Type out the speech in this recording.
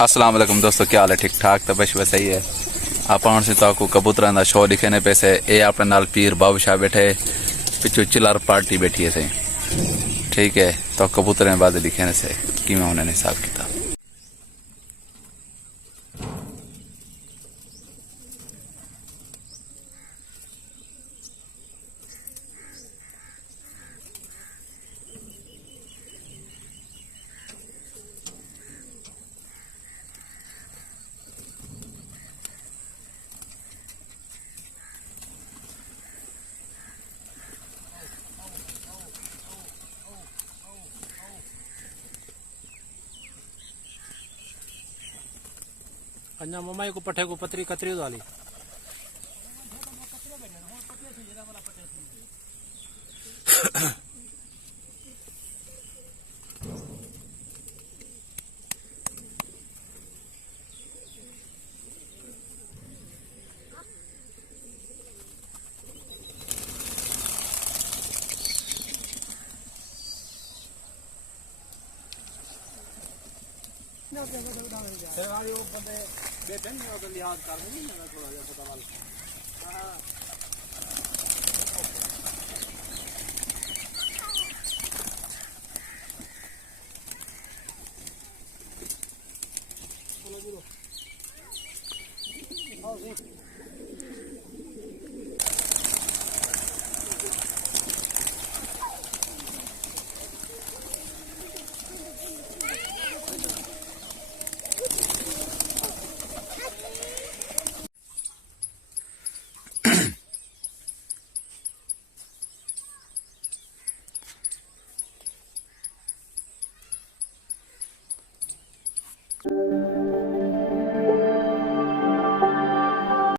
अस्सलाम वालेकुम दोस्तों, क्या हाल है? ठीक ठाक तो बस सही है। आप से तो कबूतर का शो लिखे ने पैसे ये अपने नाल पीर बादशाह बैठे पिछू चिलर पार्टी बैठी है सही। ठीक है, तो कबूतर बाद लिखे ने से कि उन्होंने हिसाब किया। अन्ना मम्मा को पट्ठे को पतरी कतरी डाली बंदे बैठे नहीं लिहाज कर थोड़ा जहा पता वाल चलो